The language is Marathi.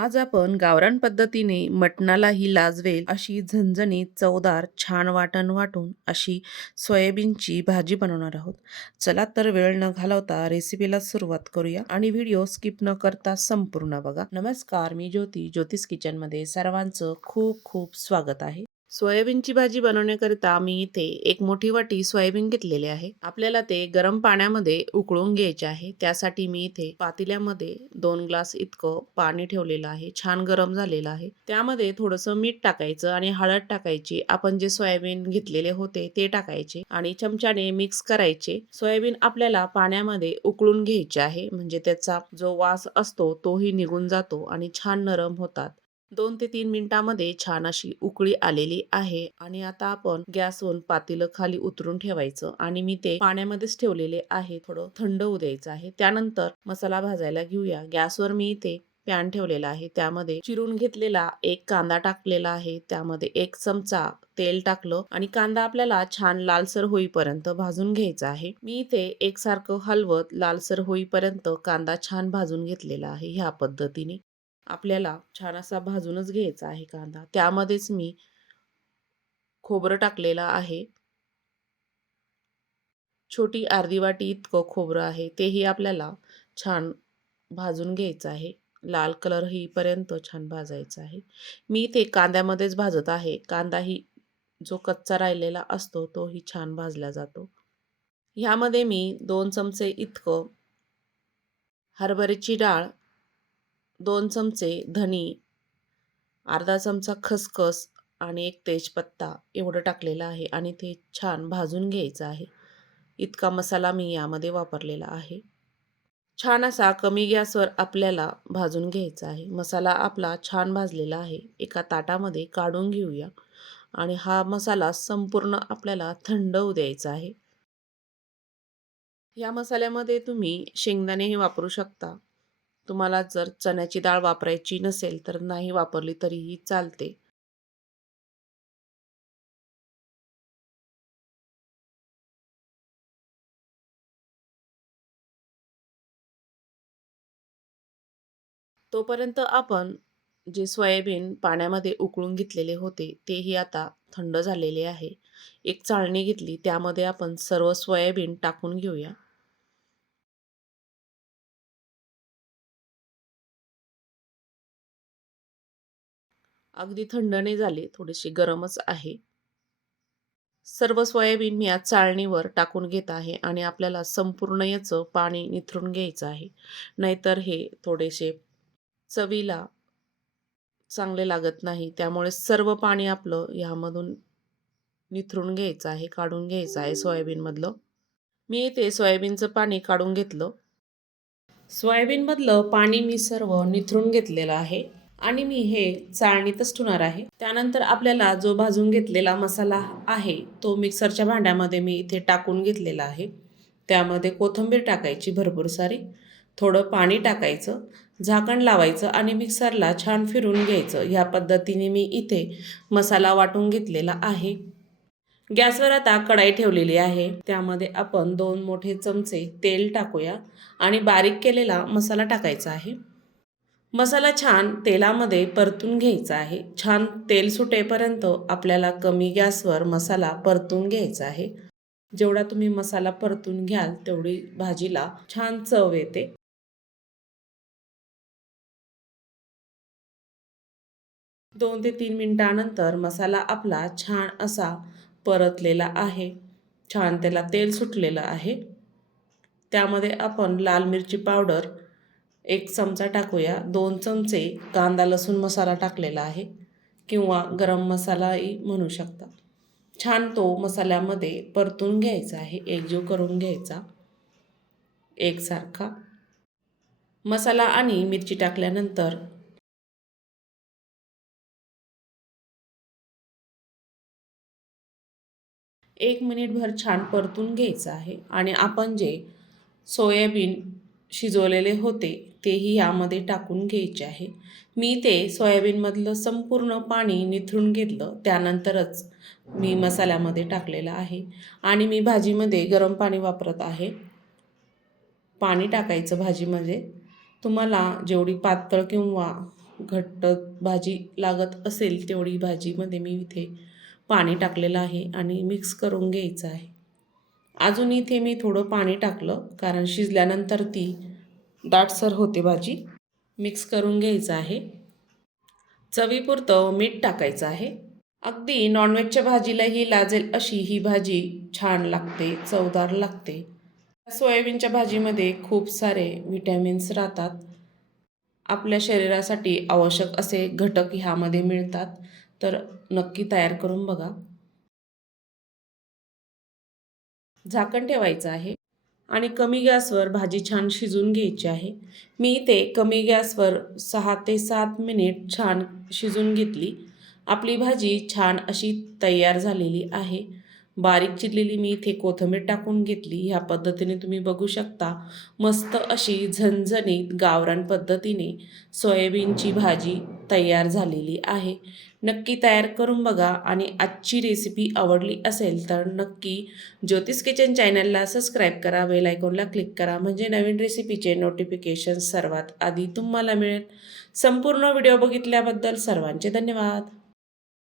आज आपण गावरान पद्धतीने मटणालाही लाजवेल अशी झणझणीत चवदार छान वाटण वाटून अशी सोयाबीनची भाजी बनवणार आहोत. चला तर वेळ न घालवता रेसिपीला सुरुवात करूया आणि व्हिडिओ स्किप न करता संपूर्ण बघा. नमस्कार मी ज्योती. ज्योतिष किचनमध्ये सर्वांचं खूप खूप स्वागत आहे. सोयाबीनची भाजी बनवण्याकरिता मी इथे एक मोठी वाटी सोयाबीन घेतलेले आहे. आपल्याला ते गरम पाण्यामध्ये उकळून घ्यायचे आहे. त्यासाठी मी इथे पातेल्यामध्ये दोन ग्लास इतकं पाणी ठेवलेलं आहे. छान गरम झालेलं आहे. त्यामध्ये थोडंसं मीठ टाकायचं आणि हळद टाकायची. आपण जे सोयाबीन घेतलेले होते ते टाकायचे आणि चमच्याने मिक्स करायचे. सोयाबीन आपल्याला पाण्यामध्ये उकळून घ्यायचे आहे. म्हणजे त्याचा जो वास असतो तोही निघून जातो आणि छान नरम होतात. दोन ते तीन मिनिटांमध्ये छान अशी उकळी आलेली आहे आणि आता आपण गॅसवरून पातेलं खाली उतरून ठेवायचं आणि मी ते पाण्यामध्येच ठेवलेले आहे. थोडं थंड होऊ द्यायचं आहे. त्यानंतर मसाला भाजायला घेऊया. गॅसवर मी इथे पॅन ठेवलेला आहे. त्यामध्ये चिरून घेतलेला एक कांदा टाकलेला आहे. त्यामध्ये एक चमचा तेल टाकलं आणि कांदा आपल्याला छान लालसर होईपर्यंत भाजून घ्यायचा आहे. मी इथे एकसारखं हलवत लालसर होईपर्यंत कांदा छान भाजून घेतलेला आहे ह्या पद्धतीने. आपल्याला छान असा भाजूनच घ्यायचा आहे कांदा. त्यामध्येच मी खोबरं टाकलेलं आहे. छोटी अर्धी वाटी इतकं खोबरं आहे. तेही आपल्याला छान भाजून घ्यायचं आहे. लाल कलर हीपर्यंत छान भाजायचं आहे. मी ते कांद्यामध्येच भाजत आहे. कांदाही जो कच्चा राहिलेला असतो तोही छान भाजला जातो. ह्यामध्ये मी दोन चमचे इतकं हरभऱ्याची डाळ दोन चमचे धनी अर्धा चमचा खसखस आणि एक तेजपत्ता एवढं टाकलेलं आहे आणि ते छान भाजून घ्यायचं आहे. इतका मसाला मी यामध्ये वापरलेला आहे. छान असा कमी गॅसवर आपल्याला भाजून घ्यायचा आहे. मसाला आपला छान भाजलेला आहे. एका ताटामध्ये काढून घेऊया आणि हा मसाला संपूर्ण आपल्याला थंड होऊ द्यायचा आहे. या मसाल्यामध्ये तुम्ही शेंगदाणेही वापरू शकता. तुम्हाला जर चण्याची डाळ वापरायची नसेल तर नाही वापरली तरीही चालते. तोपर्यंत आपण जे सोयाबीन पाण्यामध्ये उकळून घेतलेले होते तेही आता थंड झालेले आहे. एक चाळणी घेतली त्यामध्ये आपण सर्व सोयाबीन टाकून घेऊया. अगदी थंड नाही झाले थोडेसे गरमच आहे. सर्व सोयाबीन मी आज चाळणीवर टाकून घेत आहे आणि आपल्याला संपूर्ण याचं पाणी निथरून घ्यायचं आहे. नाहीतर हे थोडेसे चवीला चांगले लागत नाही त्यामुळे सर्व पाणी आपलं ह्यामधून निथरून घ्यायचं आहे काढून घ्यायचं आहे सोयाबीनमधलं. मी इथे सोयाबीनचं पाणी काढून घेतलं. सोयाबीनमधलं पाणी मी सर्व निथरून घेतलेलं आहे. आणि मी हे चाळणीतच ठेवणार आहे. त्यानंतर आपल्याला जो भाजून घेतलेला मसाला आहे तो मिक्सरच्या भांड्यामध्ये मी इथे टाकून घेतलेला आहे. त्यामध्ये कोथिंबीर टाकायची भरपूर सारी थोडं पाणी टाकायचं झाकण लावायचं आणि मिक्सरला छान फिरून घ्यायचं. ह्या पद्धतीने मी इथे मसाला वाटून घेतलेला आहे. गॅसवर आता कढाई ठेवलेली आहे. त्यामध्ये आपण दोन मोठे चमचे तेल टाकूया आणि बारीक केलेला मसाला टाकायचा आहे. मसाला छान तेलामध्ये परतून घ्यायचा आहे. छान तेल सुटेपर्यंत आपल्याला कमी गॅसवर मसाला परतून घ्यायचा आहे. जेवढा तुम्ही मसाला परतून घ्याल तेवढी भाजीला छान चव येते. दोन ते तीन मिनटानंतर मसाला आपला छान असा परतलेला आहे. छान त्याला तेल सुटलेलं आहे. त्यामध्ये आपण लाल मिरची पावडर एक चमचा टाकूया. दोन चमचे कांदा लसूण मसाला टाकलेला आहे. किंवा गरम मसालाही म्हणू शकता. छान तो मसाल्यामध्ये परतून घ्यायचा आहे. एकजीव करून घ्यायचा. एकसारखा. मसाला आणि मिरची टाकल्यानंतर एक मिनिटभर छान परतून घ्यायचं आहे. आणि आपण जे सोयाबीन शिजवलेले होते तेही यामध्ये टाकून घ्यायचे आहे. मी ते सोयाबीनमधलं संपूर्ण पाणी निथरून घेतलं. त्यानंतरच मी मसाल्यामध्ये टाकलेलं आहे. आणि मी भाजीमध्ये गरम पाणी वापरत आहे. पाणी टाकायचं भाजीमध्ये म्हणजे. तुम्हाला जेवढी पातळ किंवा घट्ट भाजी लागत असेल तेवढी भाजीमध्ये मी इथे पाणी टाकलेलं आहे आणि मिक्स करून घ्यायचं आहे. अजून इथे मी थोडं पाणी टाकलं. कारण शिजल्यानंतर ती दाटसर होते भाजी. मिक्स करून घ्यायचं आहे. चवीपुरतं मीठ टाकायचं आहे. अगदी नॉनव्हेजच्या भाजीलाही लाजेल अशी ही भाजी छान लागते चवदार लागते. सोयाबीनच्या भाजीमध्ये खूप सारे व्हिटॅमिन्स राहतात. आपल्या शरीरासाठी आवश्यक असे घटक ह्यामध्ये मिळतात. तर नक्की तयार करून बघा. झाकण ठेवायचं आहे. आणि कमी गॅसवर भाजी छान शिजून घ्यायची आहे. मी इथे कमी गॅसवर सहा ते सात मिनिट छान शिजून घेतली. आपली भाजी छान अशी तयार झालेली आहे. बारीक चिरलेली मी इथे कोथिंबीर टाकून घेतली. ह्या पद्धतीने तुम्ही बघू शकता. मस्त अशी झणझणीत गावरान पद्धतीने सोयाबीनची भाजी तयार झालेली आहे. नक्की तयार करून बघा आणि आजची रेसिपी आवडली असेल तर नक्की ज्योतिष किचन चॅनलला सबस्क्राईब करा बेल आयकॉनला क्लिक करा. म्हणजे नवीन रेसिपीचे नोटिफिकेशन सर्वात आधी तुम्हाला मिळेल. संपूर्ण व्हिडिओ बघितल्याबद्दल सर्वांचे धन्यवाद.